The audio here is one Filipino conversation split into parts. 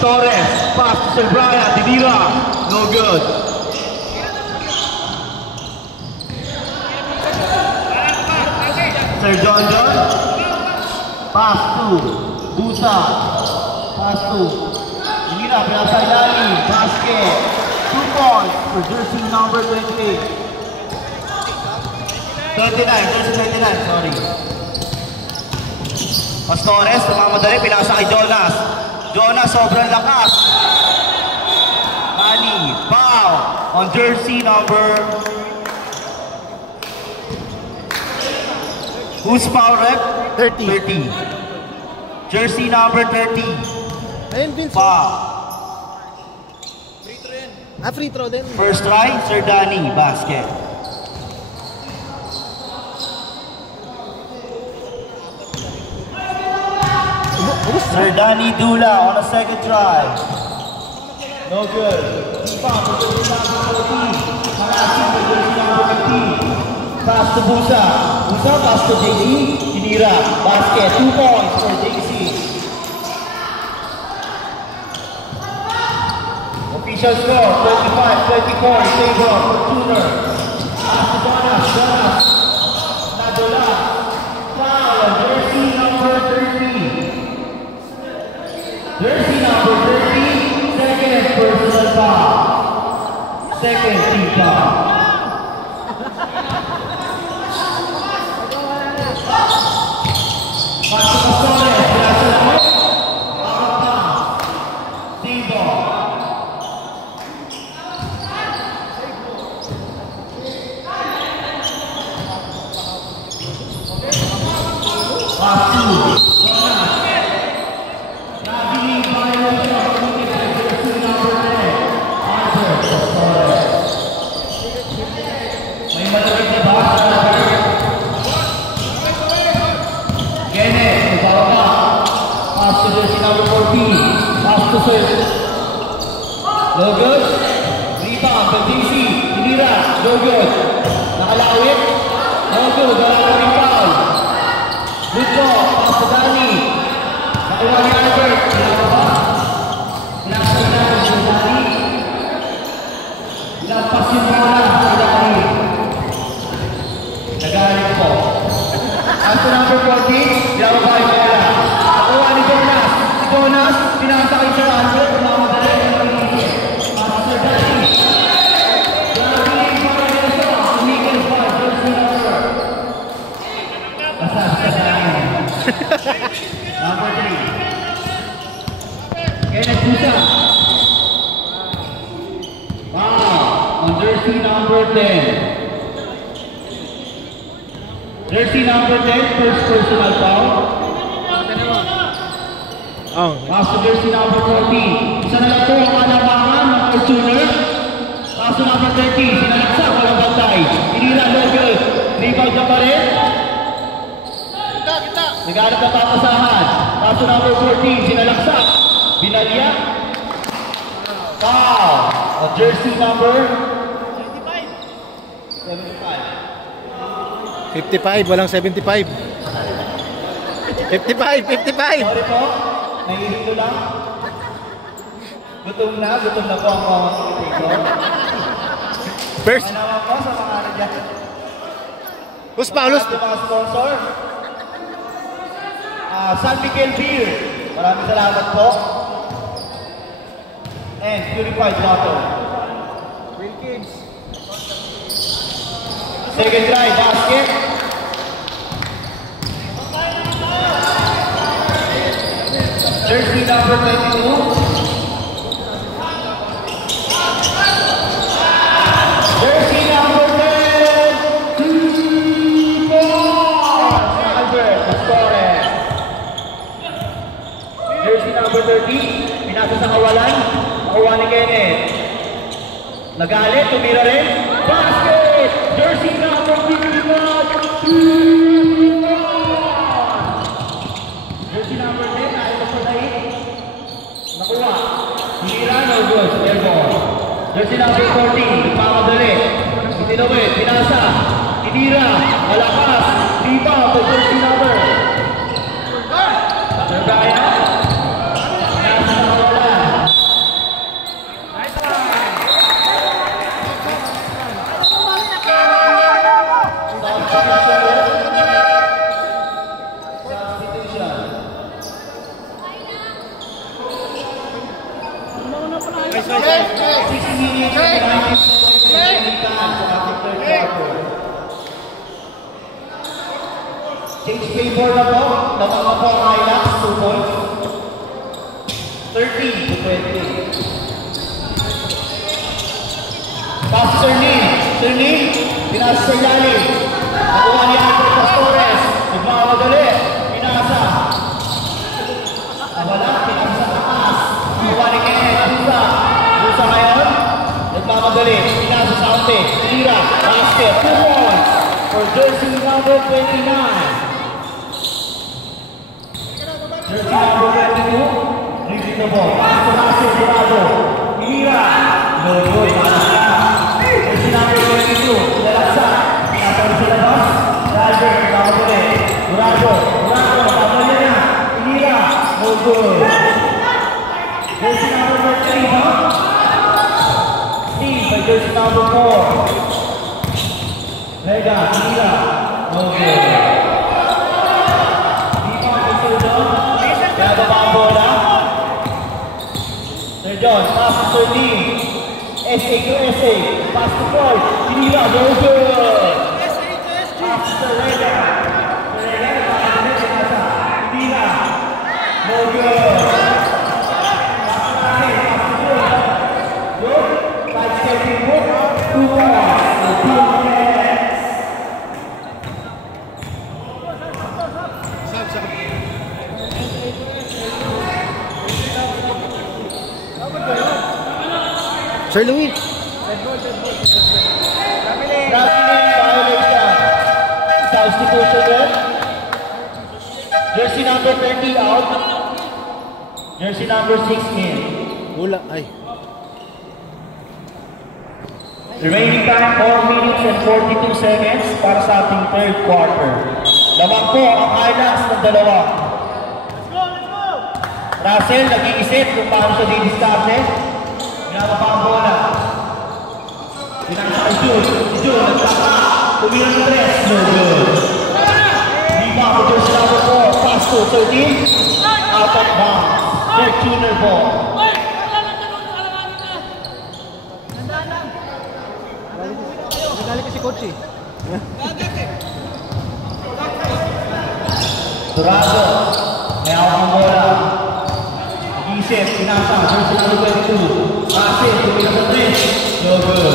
Torres, pass to Sir Brian, Dinira, no good. Sir John, pass to Busa, pass to Dinira, pinasa ilalim, basket, 2 points for jersey number 28. 29, sorry. Pastores, tumamadali, pinasa kay Jonas. Jonas, sobrang lakas. Rani, foul on jersey number... Who's foul rep? 30. Jersey number 30. Ayun, Vince. Foul. Free throw yan. Free throw din. First try, Sir Danny, basket. Sir Danny Dula on a second try. No good. Pass to Busa. Busa, pass to JC. Dinira, basket. 2 points for JC. Official score, 25-24 in favor of Fortuna. Pass to Jonas. Nadola. Foul on jersey number 30. Jersey number 30, second personal foul. Second team foul. Pasok Pastores, pinasa lang. Team ball. No good. Rebound from DC. Dinira. No good. Nakalawit. No good. Maraming foul. Good ball. Pass to Danny. Nakuha ni Albert. Pinasa ni Danny. Lampas yung bola sa Danny. Nagalit po. Pass to number 40. Pinababa yung bola. Nakuha ni Jonas. Si Jonas. Pinasa kay Sir Albert. Number 3. Kenneth Busa. Wow, on jersey number 10. Jersey number 10, first personal foul. Pass to jersey number 14. Isa na lang po ang alamangan ng Fortuna. Pass to number 30, sinalaksak, walang bantay. Dinira, no good. Rebound na pa rin. Naghanap na papasahan. Paso number 14, sinalaksak. Binalya. Foul. On jersey number 55, walang 75. 55. Sorry po, nahihilo lang. Gutom na po ang mga ko. First. Ano naman po sa mga ano dyan? Who's Paulus? Mga sponsor. San Miguel Beer. Maraming salamat po. And purified water. Wilkins. Second try, basket. Jersey number 22. Jersey number 10. 2 points. Albert Pastores. Jersey number 30. Pinasa sa kawalan. Nakuha ni Kenneth. Nagalit, tumira rin. Basket! Jersey number 51. 2 Jersey number 10. Ayaw na po na nakuha. Hinira, no good. Airball. Jersey number 14. Nagpamadali. Itinawid. Pinasa. Hinira. Malakas. Rebound to jersey number. Sir Brian. Pinasa na kawalan. 6 minutes and 19 seconds remaining time sa ating third quarter. Change favor na po. Lamang na po ang Hilux, 2 points. 30 to 20. Pass to Sernin, pinasa sa ilalim. Nakuha ni Albert Pastores. Nagmamadali, pinasa. Nawala, pinasa sa taas. Nakuha ni Kenneth, Busa ngayon. Nagmamadali, pinasa sa ante. Tira, basket, 2 points for jersey number 29. Jersey number 22, leading the ball. Pass to Nasir Durado. Tira, no good, jersey number 22, Lalaksa. Pinatawag sa labas. Rajer, nagmamadali. Durado, nagmamadali na. Tira, no good. Jersey number 23, Steve by jersey number 4. Vega, tira, no good. Kaya baba ang bola. Sir John, pass to Sir Lee. SA to SA. Pass to Paul. Tinira, no good. Pass to Sir Rega. Sir Rega, Tinira, no good. Pass to Paul. Good. Side-stepping hook. 2 points. 2 minutes. Sir Louis. Traveling violation. Substitution there. Jersey number 30 out. Jersey number 6 in. Wala. Ay. Remaining time 4 minutes and 42 seconds para sa ating third quarter. Lamang po ang Hilux ng dalawa. Russell nag-iisip kung paano siya didiskarte. Pinapapa ang bola. Pinasa kay June. Si June nagtaka. Tumira ng 3. No good. Lima po jersey number 4. Pass to 13. Out of bounds. Third tuner ball. Nadali ko si coach eh. Durado. May awak ang bola. Isip, pinasa, jersey number 22. Pasir, tumira sa 3. No good.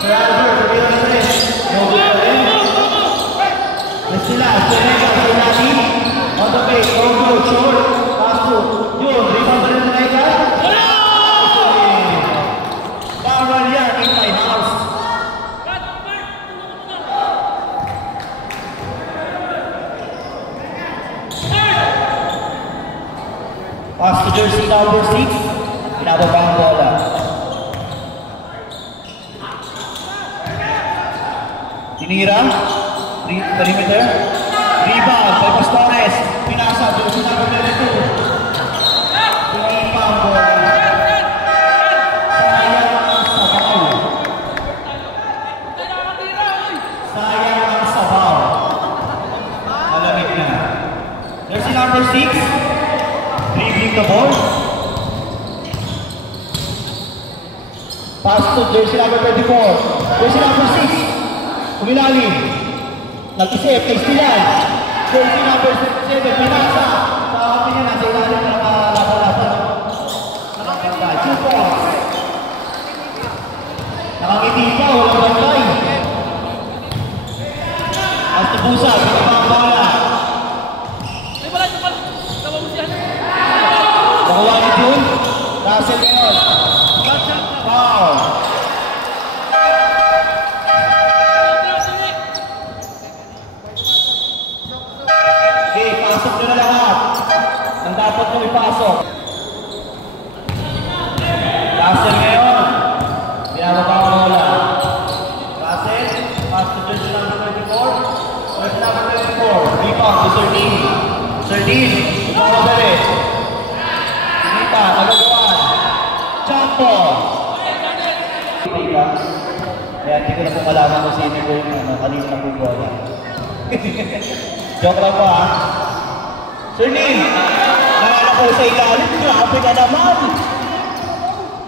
Sir Albert, tumira sa 3. No good pa rin. Sila, Serena, Serena, on the base, no good, short. Pass to, yun, rebound rin sa Serena. Bawal yan, in my house. Pass to jersey number 6. Pinababa ang bola. Tinira. Perimeter. Rebound by Pastores. Pinasa. Jersey number 22. Pinipa ang bola. Sayang ang sabaw. Malamig na. Jersey number 6. Dribbling the ball. Pass to jersey number 24. Jersey number 6. Kumilalim. Nag-isip kay Stilan. Jersey number 7. Pinasa. Sa akin niya nasa ilalim na nakalaban. Nakakantay. 2 points. Nakangiti pa. Walang bantay. Pass to Busa. Pinapa ang bola. Nakuha ni June. Russell ngayon. Foul. Okay, pasok nyo na lahat. Ang dapat nyo ipasok. Russell ngayon. Pinababa ang bola. Russell. Pass to jersey number 24. Jersey number 24. Rebound to Sardine. Sardine. Tumamadali. Pinita. Nagagawan. Jump ball. Kaya hindi ko na po malaman kung sino ko yung kanina na po bola. Joke lang po ha. Sir Neil, nakala ko sa ilalim. Grabe ka naman.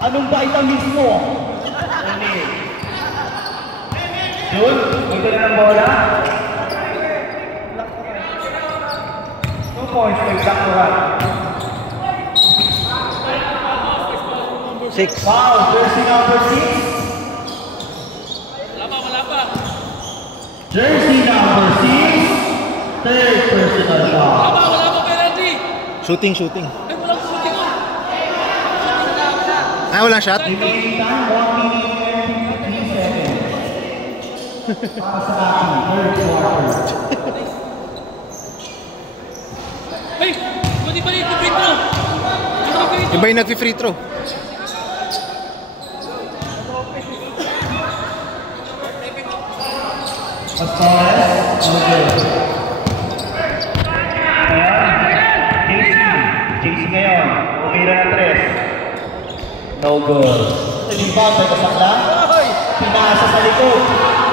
Anong vitamins mo? O'Neal. Jun, ito na ng bola. 2 points for Sakuran. 6. Foul, jersey number 6. Wala pa. Jersey number 6. Third personal foul. Wala pa penalty. Shooting. Ay, wala pa shooting ko. Ah, walang shot? Remaining time, 1 minute and 53 seconds. Para sa akin, third quarter. Ay, hindi pa rin free throw. Iba yung nag-free throw. Pastorres, no good. JC ngayon, umira na 3. No good. Rebound, may kasakla. Pinasa sa likod.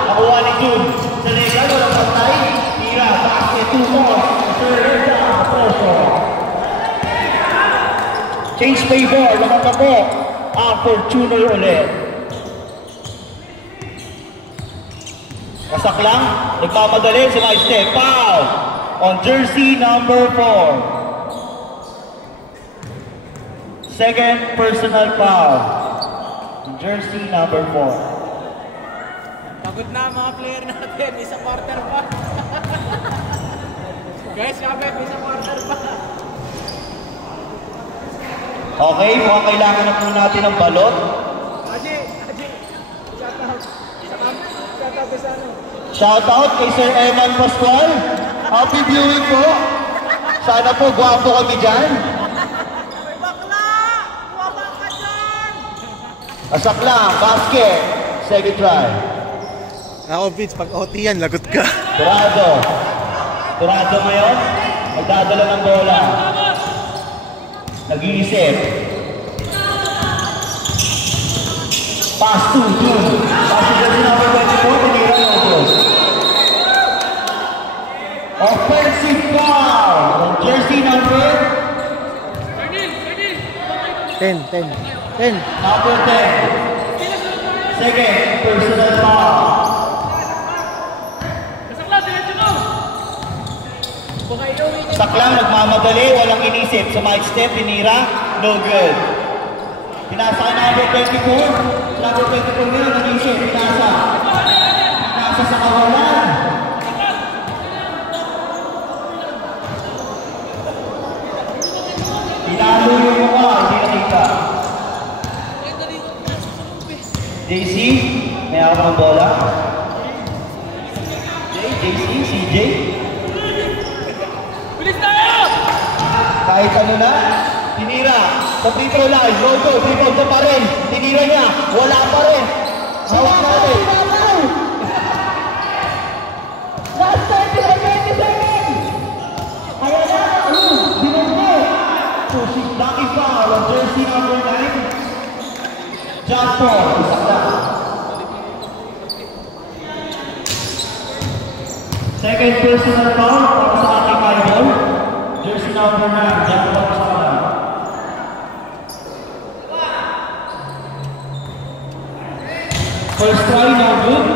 Nakuha ni Jun. Sa legal, walang pantay. Tira, basket, 2 more. Third down, change favor, naman na po. Fortuner ulit. Kasak lang, nagmamadali, sumaistep. Foul on jersey number 4. Second personal foul. Jersey number 4. Pagod na mga player natin. Isa quarter pa. Guys, kapit, isa quarter pa. Okay, mukhang kailangan na po natin ng balot. Aji, Shout out kay Sir Eman Pascual. Happy viewing po. Sana po gwapo kami dyan. bakla! Wala ka dyan! Asak lang, basket. Second try. Ako, Vince, pag OT yan, lagot ka. Turado. Turado ngayon. Magdadala ng bola. Nag-iisip. Pass to Jun. Pass to jersey number 24. Tinira ng Diyos. Offensive foul on jersey number 10. number 10. Second personal foul. Kasakla, diretso mo! Baka inuwi niya. Saklang, nagmamadali, walang inisip. Sumide step, tinira, no good. Pinasa ka number 24. Number 24 ngayon, nag-isip. Pinasa sa kawalan. Pinalo yung mukha, hindi nakita. JC, may ako ng bola. JC, CJ. Bilis tayo! Kahit ano na, tinira. Sa free throw line, roll to, free throw pa rin. Tinira niya, wala pa rin. Hawak natin. Last 20 seconds. Ayan na, binungo. Pushing lucky foul on jersey number 9. John Paul, isang lang. Second personal foul para sa ating idol. Jersey number 9, John Paul, isang lang. First try, no good.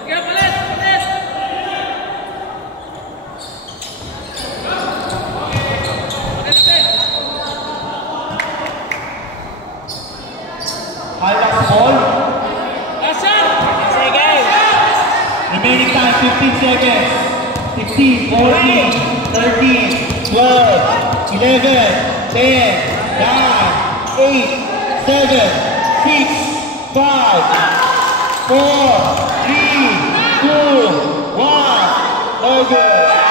Okay, palit! Highlights ball. Last shot! Sige! Remaining time, 15 seconds. 16, 14, 13, 12, 11, 10, 9, 8, 7, 6, 5, 4, 3, 2, 1. No good.